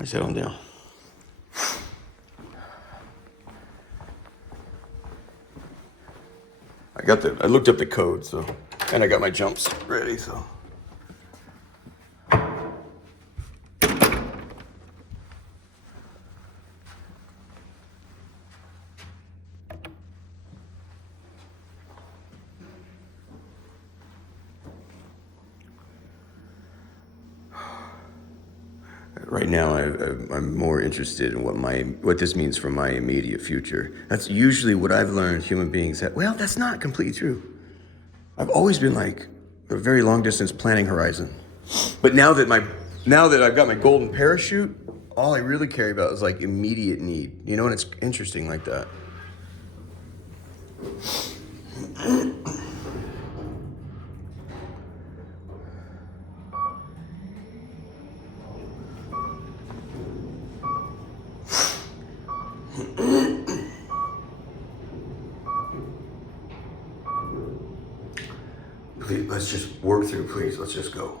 I settle down. I looked up the code, so, and I got my jumps ready, so. Right now, I'm more interested in what this means for my immediate future. That's usually what I've learned. Human beings have. Well, that's not completely true. I've always been like a very long distance planning horizon. But now that I've got my golden parachute, all I really care about is like immediate need. You know, and it's interesting like that. Please, let's just work through, please. Let's just go.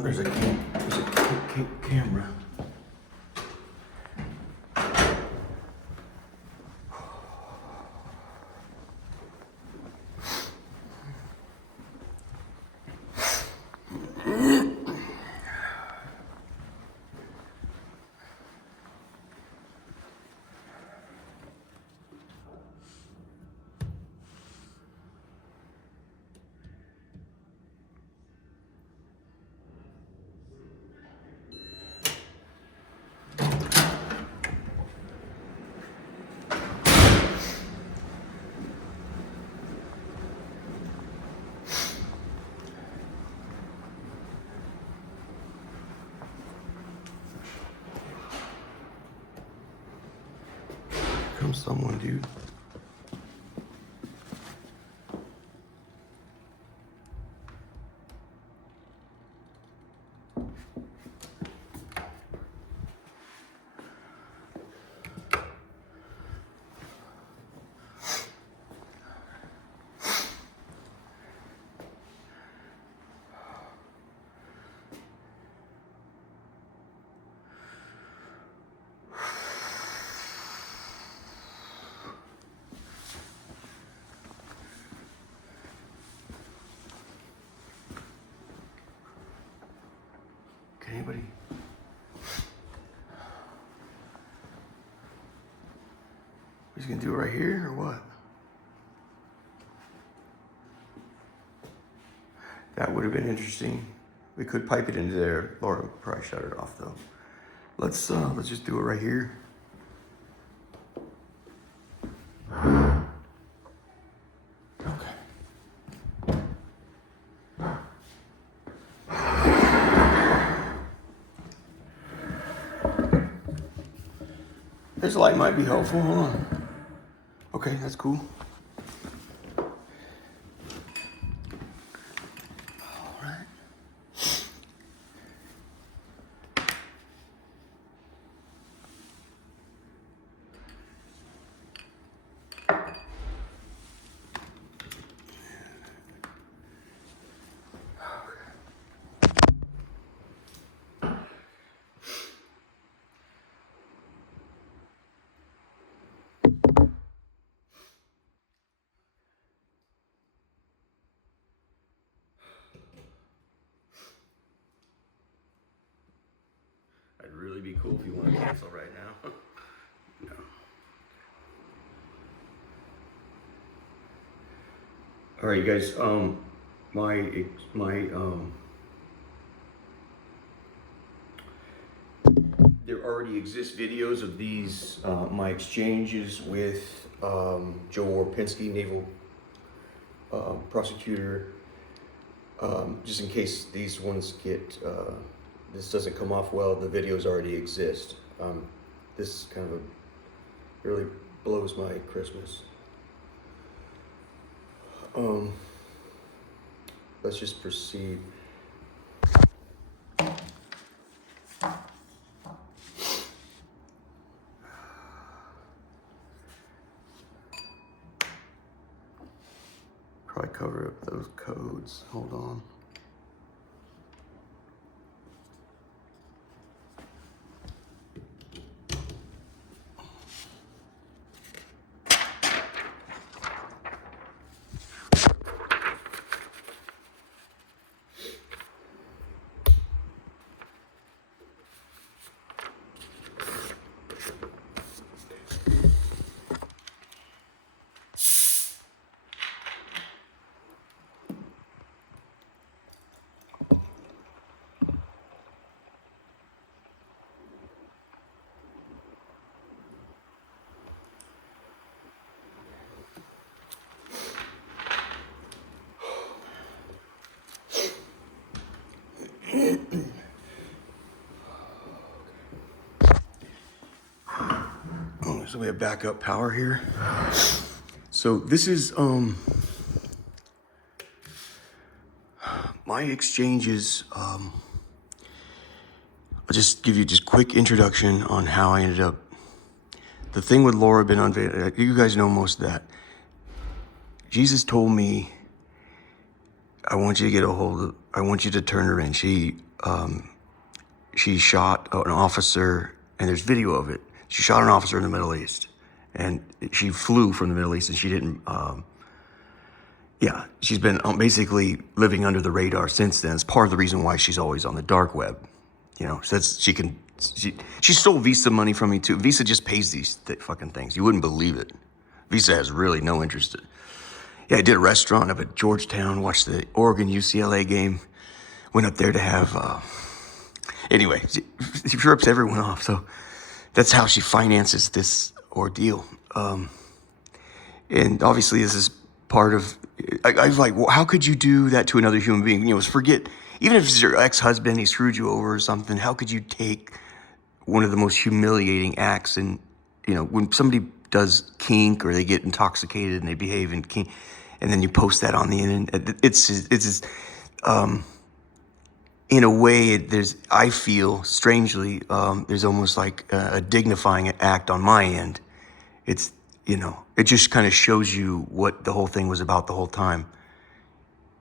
There's a camera. Come someone, dude. Okay, anybody? He's gonna do it right here or what? That would have been interesting. We could pipe it into there. Laura would probably shut it off though. Let's just do it right here. Okay. This light might be helpful. Hold on. Okay, that's cool. All right. It'd really be cool if you want to cancel right now. No. All right, you guys. My there already exist videos of these my exchanges with Joe Warpinski, naval prosecutor. Just in case these ones get this doesn't come off well, the videos already exist. This kind of really blows my Christmas. Let's just proceed. Probably cover up those codes. Hold on. Oh, so we have backup power here. So this is my exchanges. I'll just give you just quick introduction on how I ended up. The thing with Laura been unveiled. You guys know most of that. Jesus told me, I want you to get a hold of. I want you to turn her in. She shot an officer, and there's video of it. She shot an officer in the Middle East, and she flew from the Middle East, and she didn't. Yeah, she's been basically living under the radar since then. It's part of the reason why she's always on the dark web. You know, so that's, she stole Visa money from me too. Visa just pays these fucking things. You wouldn't believe it. Visa has really no interest in. Yeah, I did a restaurant up at Georgetown, watched the Oregon UCLA game, went up there to have, anyway, she rips everyone off. So that's how she finances this ordeal. And obviously this is part of, I was like, well, how could you do that to another human being? You know, forget, even if it's your ex-husband, he screwed you over or something, how could you take one of the most humiliating acts? And, you know, when somebody does kink or they get intoxicated and they behave in kink, and then you post that on the internet, it's in a way, I feel strangely, there's almost like a dignifying act on my end. It's, you know, it just kind of shows you what the whole thing was about the whole time.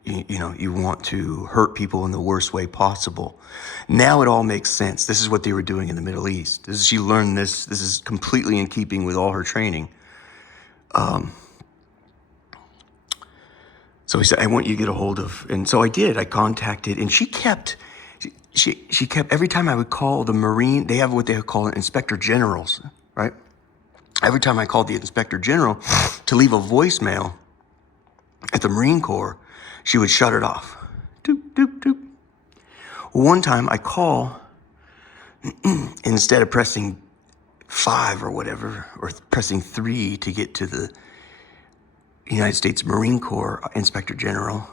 You know, you want to hurt people in the worst way possible. Now it all makes sense. This is what they were doing in the Middle East. She learned this. This is completely in keeping with all her training. So he said, I want you to get a hold of, and so I did. I contacted, and she kept, every time I would call the Marine, they have what they call inspector generals, right? Every time I called the inspector general to leave a voicemail at the Marine Corps, she would shut it off. Doop, doop, doop. One time I call, instead of pressing 5 or whatever, or pressing 3 to get to the United States Marine Corps Inspector General,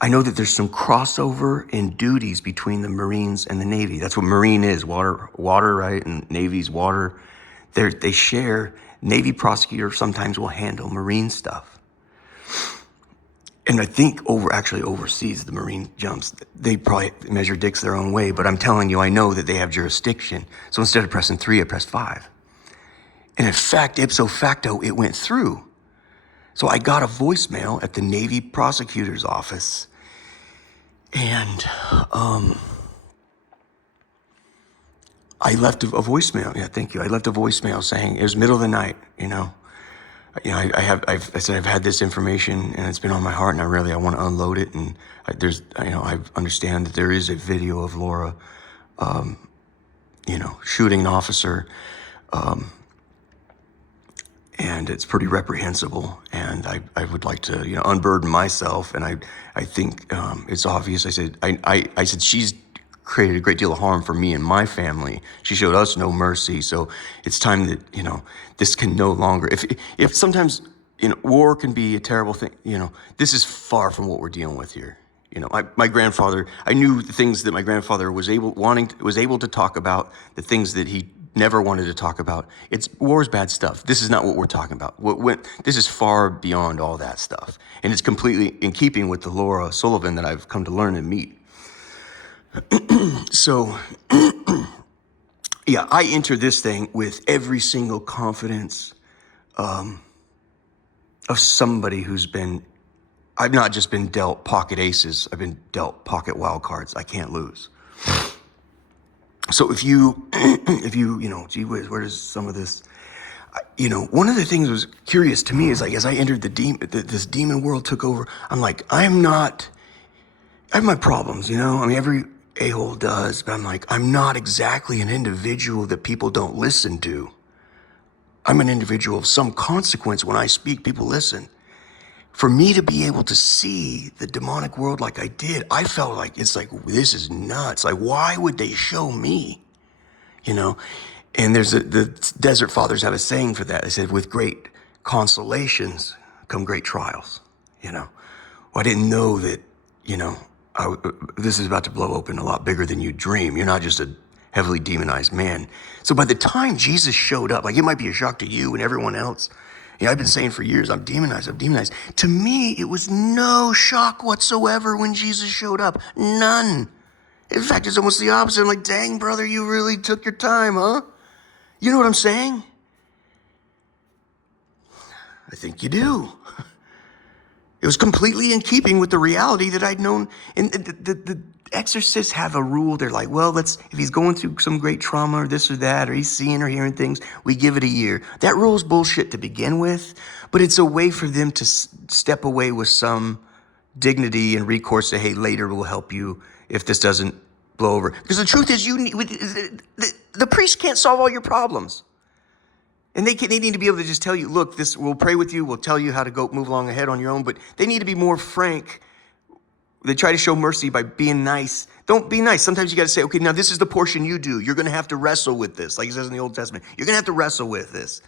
I know that there's some crossover in duties between the Marines and the Navy. That's what Marine is, water, right? And Navy's water. They share. Navy prosecutor sometimes will handle Marine stuff. And I think actually overseas, the Marine jumps, they probably measure dicks their own way, but I'm telling you, I know that they have jurisdiction. So instead of pressing 3, I pressed 5. And in fact, ipso facto, it went through. So I got a voicemail at the Navy prosecutor's office, and I left a voicemail. Yeah, thank you. I left a voicemail saying it was middle of the night. I said I've had this information and it's been on my heart, and I want to unload it. And I understand that there is a video of Laura, shooting an officer, and it's pretty reprehensible. And I would like to, unburden myself. And I think it's obvious. I said, she's created a great deal of harm for me and my family. She showed us no mercy. So it's time that, this can no longer, if sometimes, war can be a terrible thing, this is far from what we're dealing with here. My grandfather, I knew the things that my grandfather was able to talk about, the things that he never wanted to talk about. War is bad stuff. This is not what we're talking about. This is far beyond all that stuff. And it's completely in keeping with the Laura Sullivan that I've come to learn and meet. So, yeah, I enter this thing with every single confidence of somebody I've not just been dealt pocket aces, I've been dealt pocket wild cards. I can't lose. So if you, gee whiz, where does some of this, one of the things that was curious to me is like, as I entered this demon world took over, I'm like, I have my problems, every a-hole does, but I'm like, I'm not exactly an individual that people don't listen to. I'm an individual of some consequence. When I speak, people listen. For me to be able to see the demonic world like I did, I felt like, it's like, this is nuts. Like, why would they show me? And the Desert Fathers have a saying for that. They said, with great consolations come great trials. Well, I didn't know that, this is about to blow open a lot bigger than you dream. You're not just a heavily demonized man. So by the time Jesus showed up, like, it might be a shock to you and everyone else. I've been saying for years, I'm demonized. To me, it was no shock whatsoever when Jesus showed up. None. In fact, it's almost the opposite. I'm like, dang, brother, you really took your time, huh? You know what I'm saying? I think you do. It was completely in keeping with the reality that I'd known. And the exorcists have a rule. They're like, well, if he's going through some great trauma or this or that, or he's seeing or hearing things, we give it a year. That rule is bullshit to begin with, but it's a way for them to step away with some dignity and recourse. Say, hey, later we'll help you if this doesn't blow over. Because the truth is, the priest can't solve all your problems. And they need to be able to just tell you, look, we'll pray with you. We'll tell you how to go move along ahead on your own. But they need to be more frank. They try to show mercy by being nice. Don't be nice. Sometimes you got to say, okay, now this is the portion you do. You're going to have to wrestle with this. Like it says in the Old Testament, you're going to have to wrestle with this.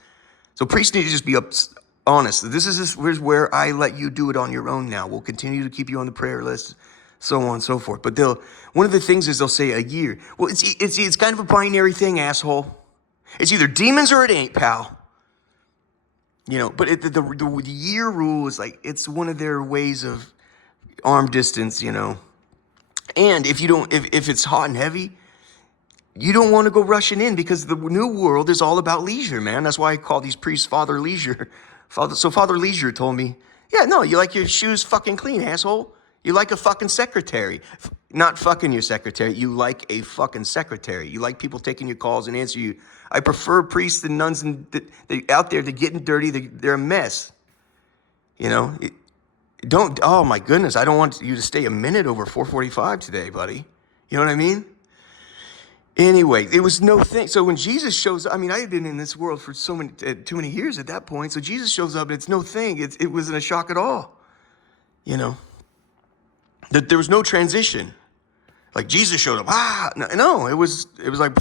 So priests need to just be honest. Here's where I let you do it on your own now. We'll continue to keep you on the prayer list, so on and so forth. But one of the things is they'll say a year. Well, it's kind of a binary thing, asshole. It's either demons or it ain't, pal. But the year rule is like, it's one of their ways of arm distance, And if it's hot and heavy, you don't want to go rushing in, because the new world is all about leisure, man. That's why I call these priests Father Leisure. Father Leisure told me, yeah, no, you like your shoes fucking clean, asshole. You like a fucking secretary. Not fucking your secretary. You like a fucking secretary. You like people taking your calls and answer you. I prefer priests and nuns they're out there. They're getting dirty. They're a mess. Oh my goodness. I don't want you to stay a minute over 4:45 today, buddy. You know what I mean? Anyway, it was no thing. So when Jesus shows up, I had been in this world for too many years at that point. So Jesus shows up, it's no thing. It wasn't a shock at all. That there was no transition. Like Jesus showed up. No, it was like,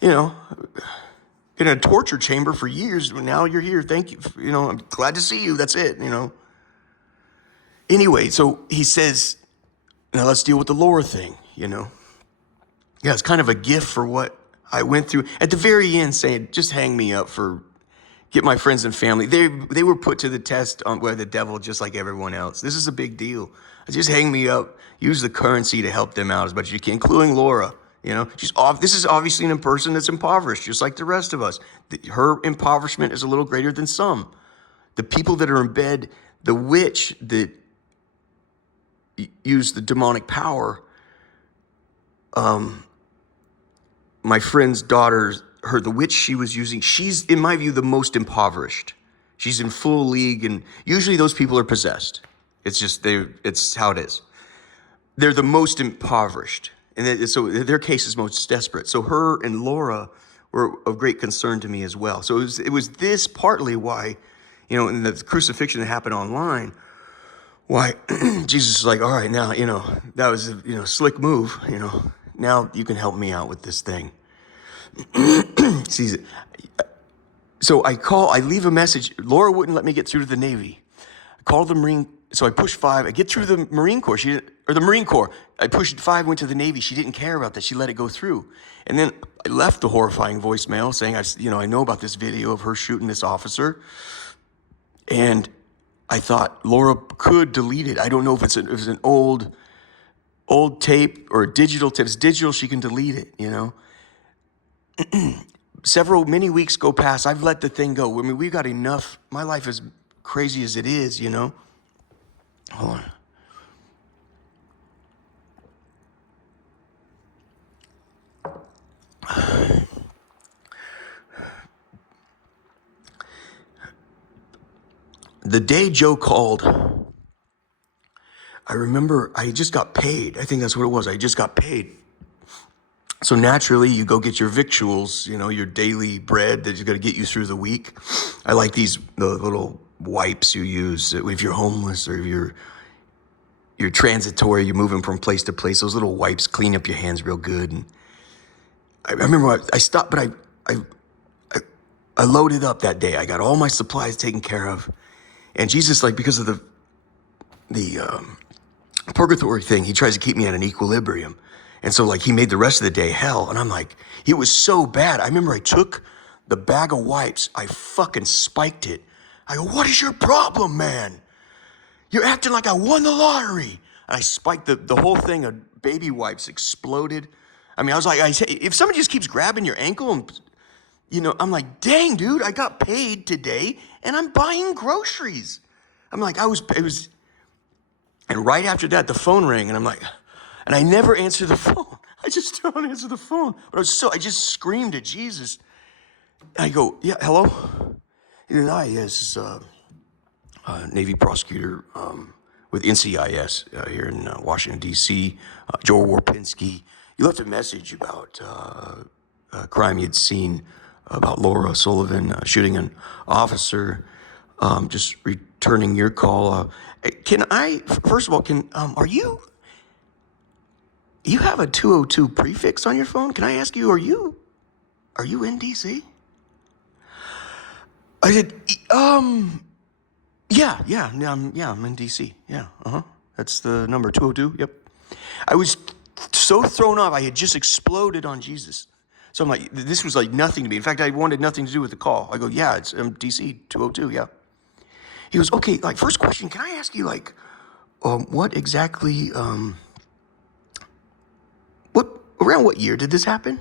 in a torture chamber for years. Now you're here. Thank you. I'm glad to see you. That's it, Anyway, so he says, now let's deal with the Laura thing, Yeah, it's kind of a gift for what I went through. At the very end, saying, just hang me up get my friends and family. They were put to the test by the devil just like everyone else. This is a big deal. Just hang me up. Use the currency to help them out as much as you can, including Laura. This is obviously a person that's impoverished, just like the rest of us. Her impoverishment is a little greater than some. The people that are in bed, the witch that used the demonic power, my friend's daughter, the witch she was using, she's, in my view, the most impoverished. She's in full league, and usually those people are possessed. It's how it is. They're the most impoverished. And so their case is most desperate. So her and Laura were of great concern to me as well. So it was this partly why, in the crucifixion that happened online, why Jesus is like, all right, now, that was a, slick move, now you can help me out with this thing. See, so I leave a message. Laura wouldn't let me get through to the Navy. I called the Marine, so I pushed 5. I get through the Marine Corps, the Marine Corps. I pushed 5, went to the Navy. She didn't care about that. She let it go through. And then I left the horrifying voicemail saying, I know about this video of her shooting this officer. And I thought Laura could delete it. I don't know if it's an old tape or a digital tape. If it's digital, she can delete it, many weeks go past. I've let the thing go. I mean, we've got enough. My life is crazy as it is, Hold on. The day Joe called, I remember I just got paid. I think that's what it was. I just got paid. So naturally, you go get your victuals, your daily bread that's going to get you through the week. I like the little wipes you use if you're homeless or if you're transitory, you're moving from place to place. Those little wipes clean up your hands real good. And I remember I stopped, but I loaded up that day. I got all my supplies taken care of. And Jesus, because of the purgatory thing, he tries to keep me at an equilibrium. And so he made the rest of the day hell. And I'm like, it was so bad. I remember I took the bag of wipes, I fucking spiked it. I go, what is your problem, man? You're acting like I won the lottery. And I spiked the whole thing of baby wipes exploded. I mean, I was like, if somebody just keeps grabbing your ankle and, I'm like, dang, dude, I got paid today and I'm buying groceries. I'm like, and right after that, the phone rang and I'm like, and I never answer the phone. I just don't answer the phone. But I just screamed at Jesus. I go, yeah, hello? He goes, hi, yes, this is Navy prosecutor with NCIS here in Washington, D.C., Joel Warpinski. You left a message about a crime you'd seen about Laura Sullivan shooting an officer. Just returning your call. First of all, are you have a 202 prefix on your phone? Can I ask you, are you in DC? I said, yeah, I'm in DC. Yeah, that's the number, 202, yep. I was so thrown off, I had just exploded on Jesus. So I'm like, this was nothing to me. In fact, I wanted nothing to do with the call. I go, yeah, it's DC 202, yeah. He goes, okay, first question, can I ask you, what exactly, around what year did this happen?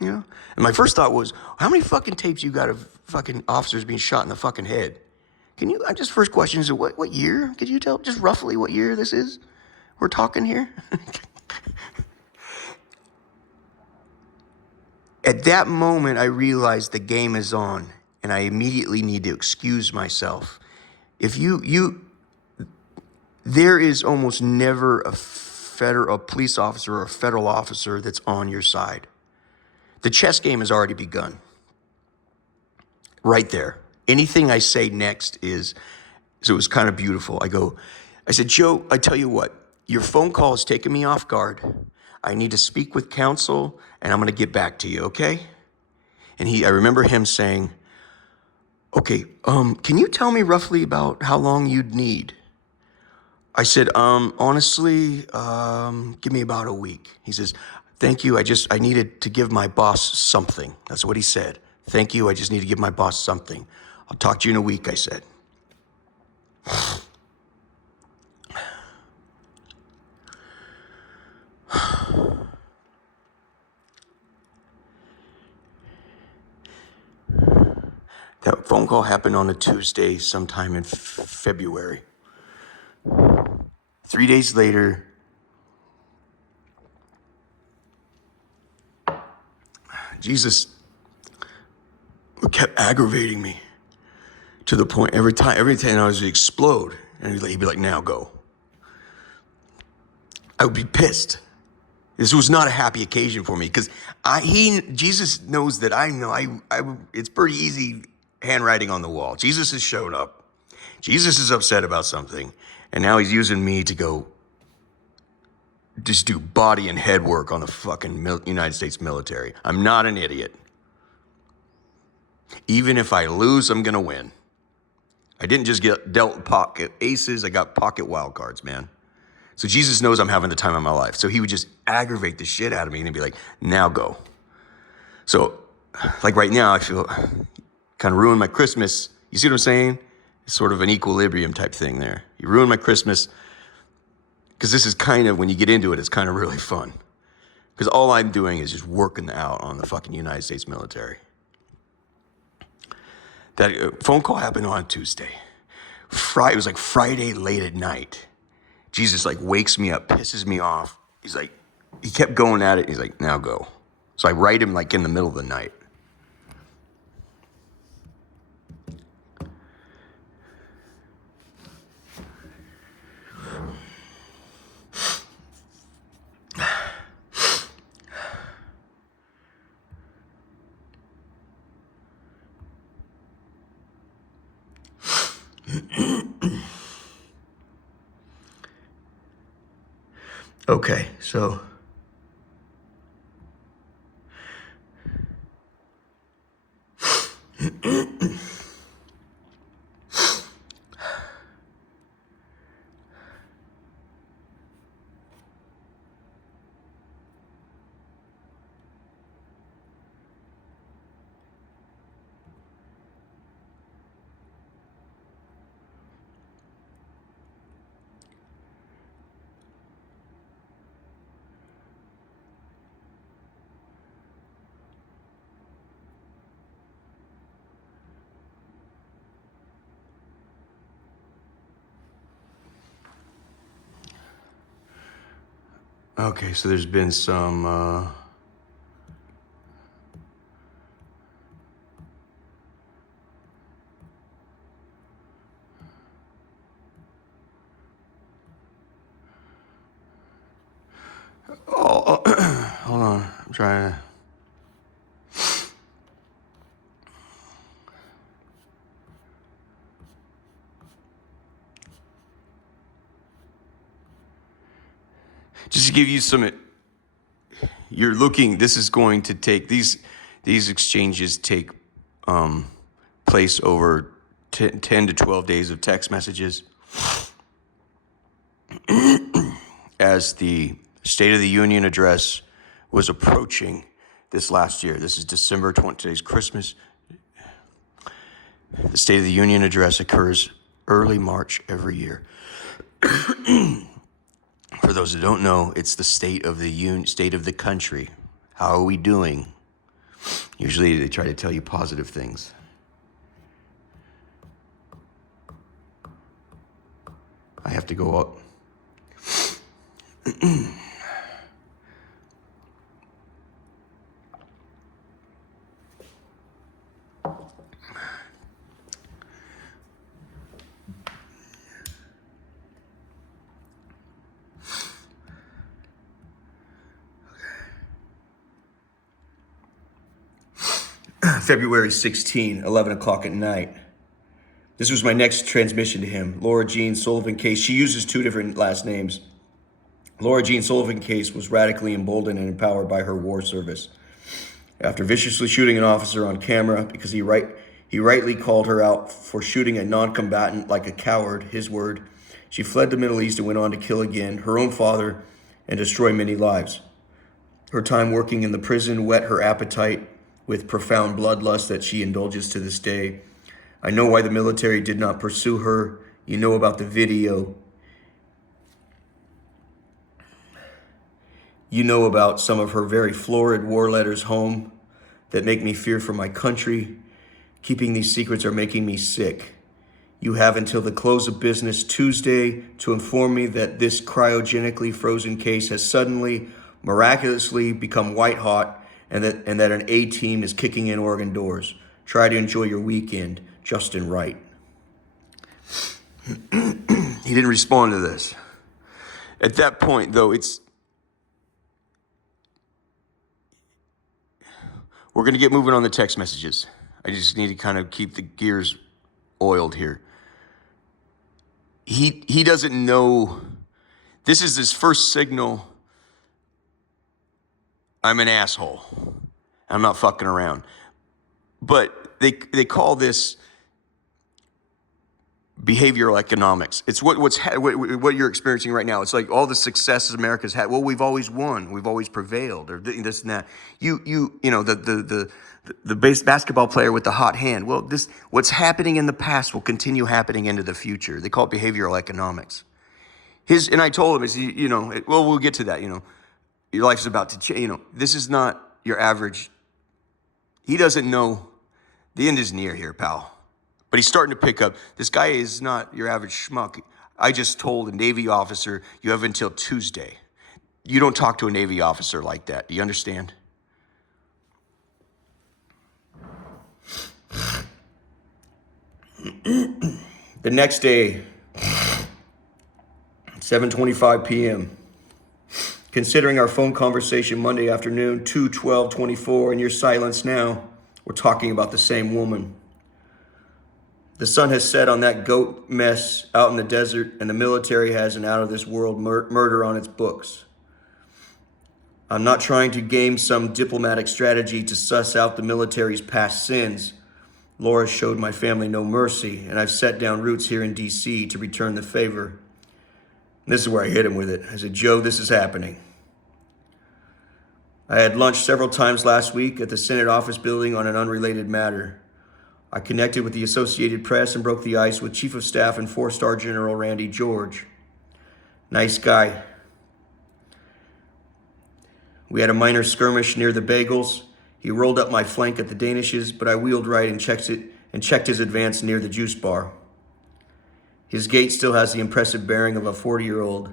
And my first thought was, how many fucking tapes you got of fucking officers being shot in the fucking head? Can you, just first question is, what year? Could you tell just roughly what year this is? We're talking here? At that moment, I realized the game is on, and I immediately need to excuse myself. If there is almost never a police officer or a federal officer that's on your side. The chess game has already begun. Right there. Anything I say next so it was kind of beautiful. I said, Joe, I tell you what, your phone call has taken me off guard. I need to speak with counsel, and I'm going to get back to you, okay? And I remember him saying, okay, can you tell me roughly about how long you'd need? I said, honestly, give me about a week. He says, thank you. I needed to give my boss something. That's what he said. Thank you. I just need to give my boss something. I'll talk to you in a week, I said. That phone call happened on a Tuesday sometime in February. 3 days later, Jesus kept aggravating me to the point every time I was explode, and he'd be like, now go. I would be pissed. This was not a happy occasion for me because Jesus knows that I know it's pretty easy handwriting on the wall. Jesus has showed up. Jesus is upset about something, and now he's using me to go just do body and head work on the fucking United States military. I'm not an idiot. Even if I lose, I'm gonna win. I didn't just get dealt pocket aces, I got pocket wild cards, man. So Jesus knows I'm having the time of my life. So he would just aggravate the shit out of me and be like, now go. So like right now, I feel kind of ruined my Christmas. You see what I'm saying? It's sort of an equilibrium type thing there. You ruined my Christmas because this is kind of, when you get into it, it's kind of really fun. Because all I'm doing is just working out on the fucking United States military. That phone call happened on Tuesday. It was like Friday late at night. Jesus like wakes me up, pisses me off. He's like, he kept going at it. He's like, now go. So I write him like in the middle of the night. Okay, so okay, so there's been some hold on, I'm trying to. Just to give you some, you're looking, this is going to take, these exchanges take place over 10 to 12 days of text messages as the State of the Union address was approaching this last year. This is December 20, today's Christmas. The State of the Union address occurs early March every year. For those who don't know, it's the state of the country. How are we doing? Usually they try to tell you positive things. I have to go up. February 16, 11 o'clock at night. This was my next transmission to him. Laura Jean Sullivan Case. She uses two different last names. Laura Jean Sullivan Case was radically emboldened and empowered by her war service. After viciously shooting an officer on camera because he rightly called her out for shooting a non-combatant like a coward, his word, she fled the Middle East and went on to kill again her own father and destroy many lives. Her time working in the prison whet her appetite with profound bloodlust that she indulges to this day. I know why the military did not pursue her. You know about the video. You know about some of her very florid war letters home that make me fear for my country. Keeping these secrets are making me sick. You have until the close of business Tuesday to inform me that this cryogenically frozen case has suddenly, miraculously become white hot and that an A-team is kicking in Oregon doors. Try to enjoy your weekend. Justin Wright. He didn't respond to this. At that point, though, We're going to get moving on the text messages. I just need to kind of keep the gears oiled here. He doesn't know. This is his first signal. I'm an asshole. I'm not fucking around. But they call this behavioral economics. It's what you're experiencing right now. It's like all the successes America's had. Well, we've always won. We've always prevailed, or this and that. You know the basketball player with the hot hand. Well, what's happening in the past will continue happening into the future. They call it behavioral economics. And I told him, we'll get to that. Your life's about to change. This is not your average. He doesn't know the end is near here, pal. But he's starting to pick up. This guy is not your average schmuck. I just told a Navy officer, you have until Tuesday. You don't talk to a Navy officer like that. Do you understand? The next day, 7:25 p.m., considering our phone conversation Monday afternoon, 2/12/24, and your silence now, we're talking about the same woman. The sun has set on that goat mess out in the desert, and the military has an out-of-this-world murder on its books. I'm not trying to game some diplomatic strategy to suss out the military's past sins. Laura showed my family no mercy, and I've set down roots here in D.C. to return the favor. And this is where I hit him with it. I said, Joe, this is happening. I had lunch several times last week at the Senate office building on an unrelated matter. I connected with the Associated Press and broke the ice with Chief of Staff and 4-star General Randy George. Nice guy. We had a minor skirmish near the Bagels. He rolled up my flank at the Danishes, but I wheeled right and checked his advance near the juice bar. His gait still has the impressive bearing of a 40-year-old,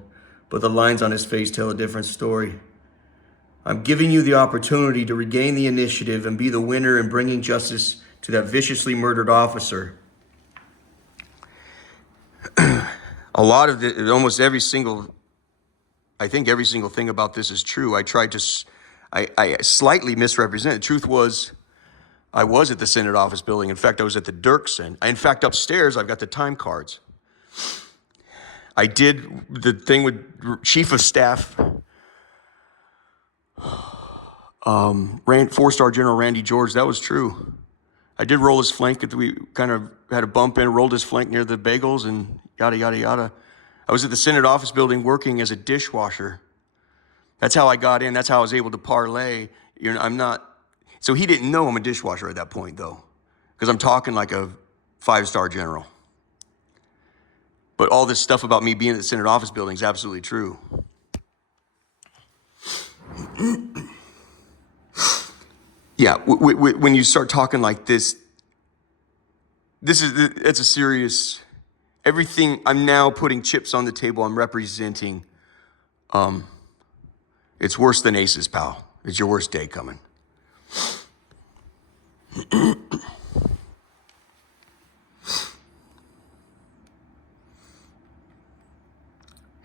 but the lines on his face tell a different story. I'm giving you the opportunity to regain the initiative and be the winner in bringing justice to that viciously murdered officer. A lot of it, almost every single thing about this is true. I slightly misrepresented. The truth was, I was at the Senate office building. In fact, I was at the Dirksen. In fact, upstairs, I've got the time cards. I did the thing with Chief of Staff, 4-star General Randy George. That was true. I did roll his flank. We kind of had a bump in, rolled his flank near the Bagels and yada, yada, yada. I was at the Senate office building working as a dishwasher. That's how I got in. That's how I was able to parlay. So he didn't know I'm a dishwasher at that point, though, because I'm talking like a 5-star general. But all this stuff about me being at the Senate office building is absolutely true. Yeah, when you start talking like this, it's a serious, everything. I'm now putting chips on the table. I'm representing, it's worse than aces, pal. It's your worst day coming.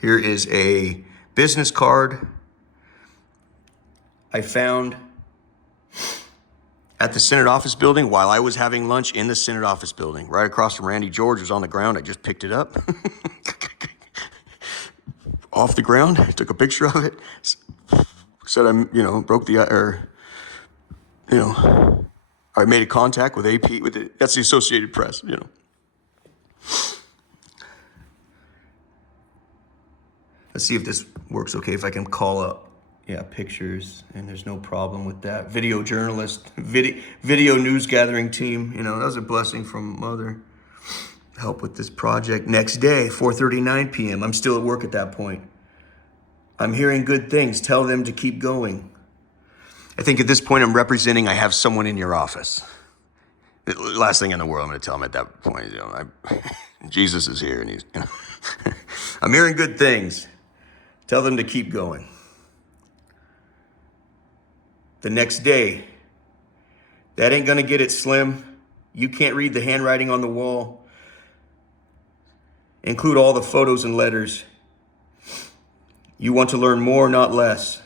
Here is a business card I found at the Senate office building while I was having lunch in the Senate office building, right across from Randy George. It was on the ground. I just picked it up off the ground. I took a picture of it. Said I made a contact with AP. That's the Associated Press. Let's see if this works okay. If I can call up. Yeah, pictures, and there's no problem with that. Video journalist, video news gathering team. That was a blessing from Mother. Help with this project. Next day, 4:39 p.m. I'm still at work at that point. I'm hearing good things. Tell them to keep going. I think at this point I'm representing I have someone in your office. The last thing in the world I'm going to tell them at that point, Jesus is here, and he's. I'm hearing good things. Tell them to keep going. The next day, that ain't gonna get it, Slim. You can't read the handwriting on the wall. Include all the photos and letters. You want to learn more, not less.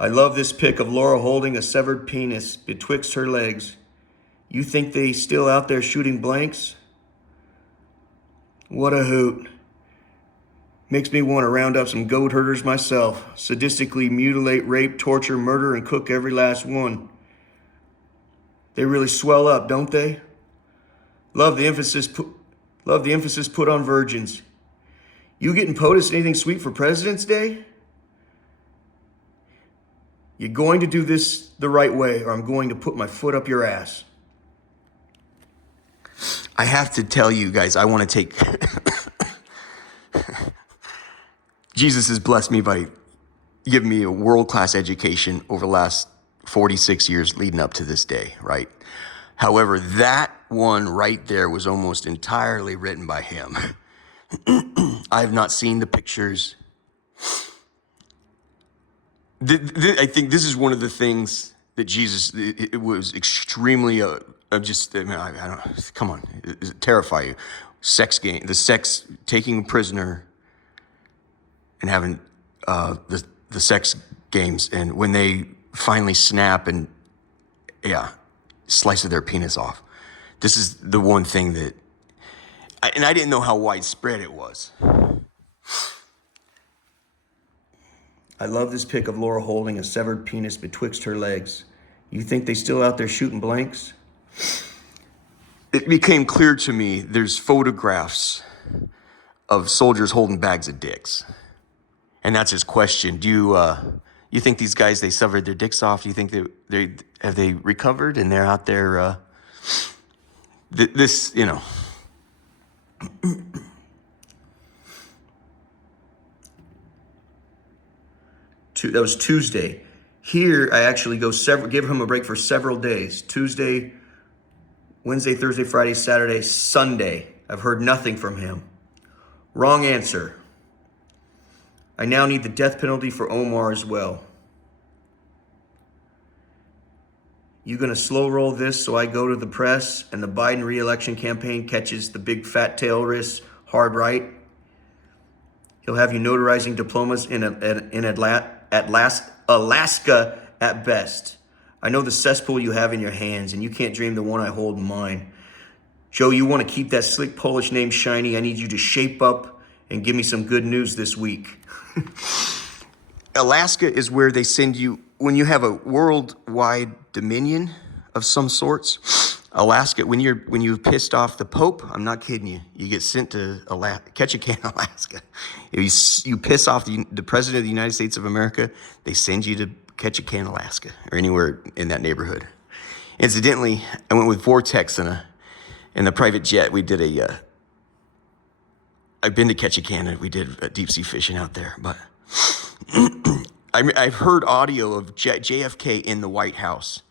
I love this pic of Laura holding a severed penis betwixt her legs. You think they still out there shooting blanks? What a hoot. Makes me want to round up some goat herders myself, sadistically mutilate, rape, torture, murder, and cook every last one. They really swell up, don't they? Love the emphasis put on virgins. You getting POTUS anything sweet for President's Day? You're going to do this the right way, or I'm going to put my foot up your ass. I have to tell you guys, I want to take... Jesus has blessed me by giving me a world-class education over the last 46 years leading up to this day, right? However, that one right there was almost entirely written by him. I have not seen the pictures. I think this is one of the things that Jesus, it was extremely, I don't, come on, it terrify you. The sex, taking a prisoner and having the sex games, and when they finally snap and, slice of their penis off. This is the one thing that, and I didn't know how widespread it was. I love this pic of Laura holding a severed penis betwixt her legs. You think they still out there shooting blanks? It became clear to me there's photographs of soldiers holding bags of dicks. And that's his question. Do you think these guys, they severed their dicks off? Do you think have they recovered and they're out there, this, you know. That was Tuesday. Here, I actually give him a break for several days. Tuesday, Wednesday, Thursday, Friday, Saturday, Sunday. I've heard nothing from him. Wrong answer. I now need the death penalty for Omar as well. You gonna slow roll this so I go to the press and the Biden re-election campaign catches the big fat terrorist hard right? He'll have you notarizing diplomas in Alaska at best. I know the cesspool you have in your hands, and you can't dream the one I hold in mine. Joe, you want to keep that slick Polish name shiny? I need you to shape up and give me some good news this week. Alaska is where they send you, when you have a worldwide dominion of some sorts. Alaska, when you've pissed off the Pope, I'm not kidding you, you get sent to Ketchikan, Alaska. If you piss off the President of the United States of America, they send you to Ketchikan, Alaska, or anywhere in that neighborhood. Incidentally, I went with Vortex in the private jet. We did I've been to Ketchikan. We did deep sea fishing out there, but I've heard audio of JFK in the White House.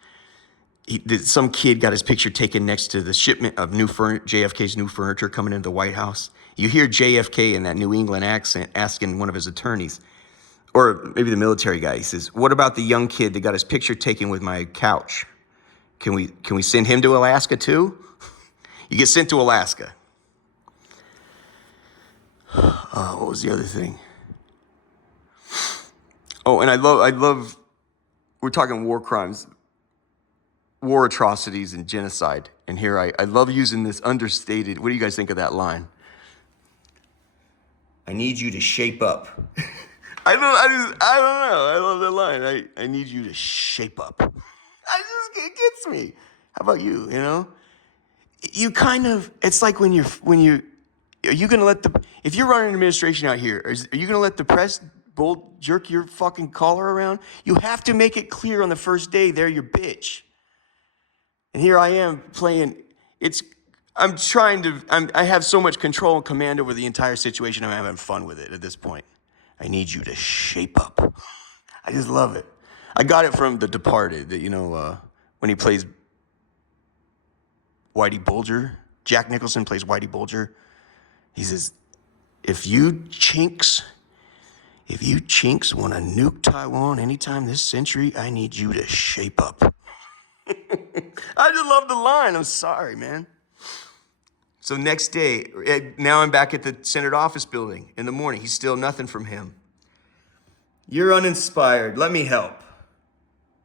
Some kid got his picture taken next to the shipment of JFK's new furniture coming into the White House. You hear JFK in that New England accent asking one of his attorneys, or maybe the military guy, he says, "What about the young kid that got his picture taken with my couch? Can we send him to Alaska too?" You get sent to Alaska. What was the other thing? Oh, and I love, we're talking war crimes, war atrocities and genocide. And here I love using this understated, what do you guys think of that line? I need you to shape up. I don't know. I love that line. I need you to shape up. It gets me. How about you, you know? You kind of, it's like are you going to let if you're running an administration out here, are you going to let the press jerk your fucking collar around? You have to make it clear on the first day they're your bitch. And here I am playing, I have so much control and command over the entire situation. I'm having fun with it at this point. I need you to shape up. I just love it. I got it from The Departed, when he plays Whitey Bulger. Jack Nicholson plays Whitey Bulger. He says, if you chinks want to nuke Taiwan anytime this century, I need you to shape up. I just love the line. I'm sorry, man. So next day, now I'm back at the Senate office building in the morning. He's still nothing from him. You're uninspired. Let me help.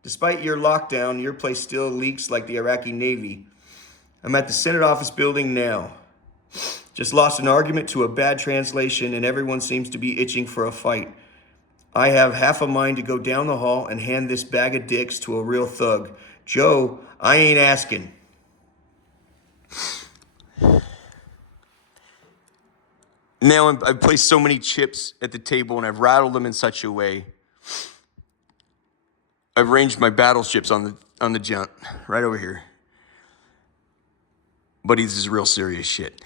Despite your lockdown, your place still leaks like the Iraqi Navy. I'm at the Senate office building now. Just lost an argument to a bad translation and everyone seems to be itching for a fight. I have half a mind to go down the hall and hand this bag of dicks to a real thug. Joe, I ain't asking. Now I've placed so many chips at the table and I've rattled them in such a way. I've arranged my battleships on the junt right over here. But this is real serious shit.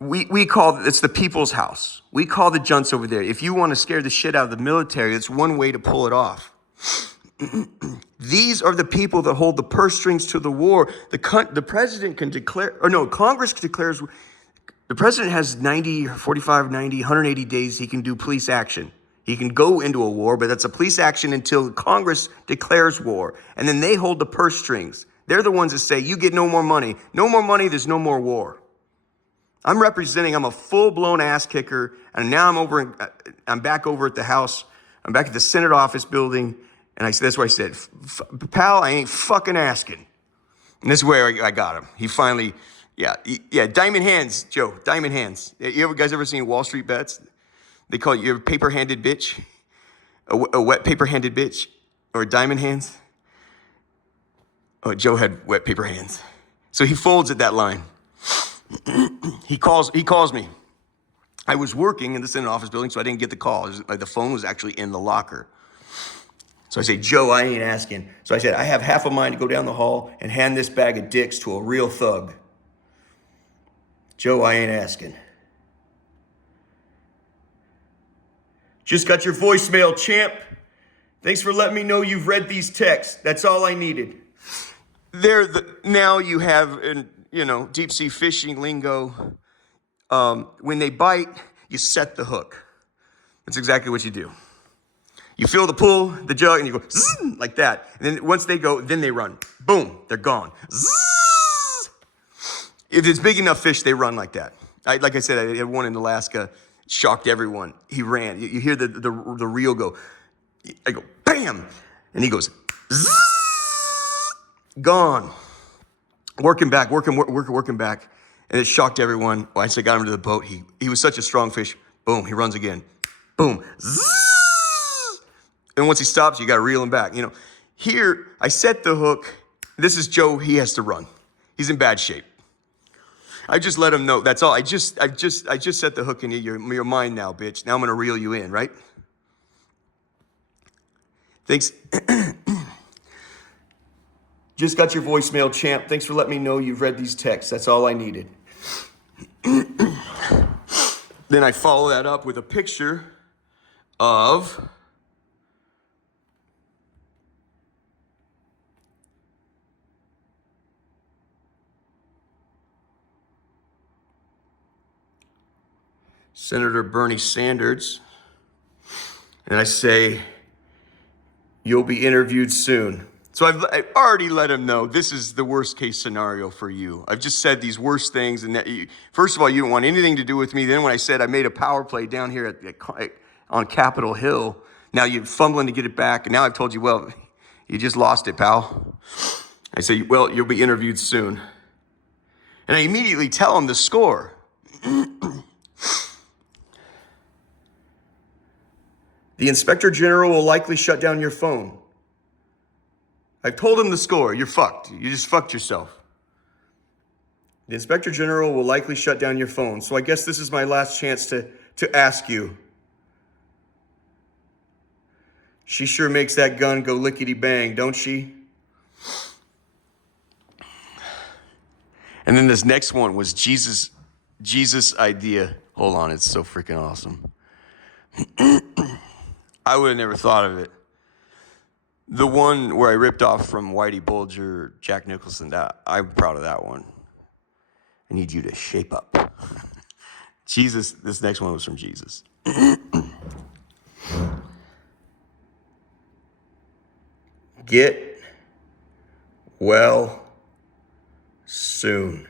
We call it's the people's house. We call the junts over there. If you want to scare the shit out of the military, it's one way to pull it off. These are the people that hold the purse strings to the war. The president can declare, or no, Congress declares. The president has 180 days he can do police action. He can go into a war, but that's a police action until Congress declares war. And then they hold the purse strings. They're the ones that say, you get no more money. No more money, there's no more war. I'm a full-blown ass kicker, and now I'm back over at the House. I'm back at the Senate office building, and that's why I said, pal, I ain't fucking asking. And this is where I got him. He finally, yeah, diamond hands, Joe, diamond hands. You guys ever seen Wall Street Bets? They call you a paper-handed bitch, a wet paper-handed bitch, or diamond hands. Oh, Joe had wet paper hands. So he folds at that line. He calls me. I was working in the Senate office building, so I didn't get the call. The phone was actually in the locker. So I say, Joe, I ain't asking. So I said, I have half a mind to go down the hall and hand this bag of dicks to a real thug. Joe, I ain't asking. Just got your voicemail, champ. Thanks for letting me know you've read these texts. That's all I needed. Now you have, deep sea fishing lingo. When they bite, you set the hook. That's exactly what you do. You feel the pull, the jug, and you go zzz, like that. And then once they go, then they run. Boom, they're gone. Zzz. If it's big enough fish, they run like that. Like I said, I had one in Alaska. Shocked everyone. He ran. You hear the reel go. I go, bam! And he goes, zzz, gone. Working back. And it shocked everyone. Once I got him to the boat, he was such a strong fish. Boom, he runs again. Boom, zzz. And once he stops, you got to reel him back. Here, I set the hook. This is Joe. He has to run. He's in bad shape. I just let him know. That's all. I just set the hook in your mind now, bitch. Now I'm gonna reel you in, right? Thanks. Just got your voicemail, champ. Thanks for letting me know you've read these texts. That's all I needed. Then I follow that up with a picture of Senator Bernie Sanders, and I say, you'll be interviewed soon. So I've already let him know this is the worst case scenario for you. I've just said these worst things, and first of all, you don't want anything to do with me. Then when I said I made a power play down here on Capitol Hill, now you're fumbling to get it back, and now I've told you, well, you just lost it, pal. I say, well, you'll be interviewed soon. And I immediately tell him the score. The Inspector General will likely shut down your phone. I've told him the score. You're fucked. You just fucked yourself. The Inspector General will likely shut down your phone. So I guess this is my last chance to ask you. She sure makes that gun go lickety-bang, don't she? And then this next one was Jesus' idea. Hold on, it's so freaking awesome. I would have never thought of it. The one where I ripped off from Whitey Bulger, Jack Nicholson, I'm proud of that one. I need you to shape up. Jesus, this next one was from Jesus. Get well soon.